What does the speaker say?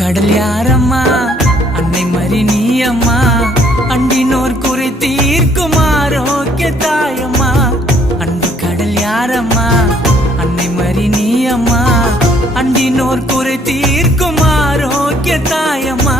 கடல் யாரம்மா அன்னை மறி நீ அம்மா அண்டினோர் குறை தீர்க்கும் ஆரோக்கிய தாயம்மா அன்பு கடல் யாரம்மா அன்னை மறி நீ அம்மா அண்டினோர் குறை தீர்க்கும் ஆரோக்கிய தாயம்மா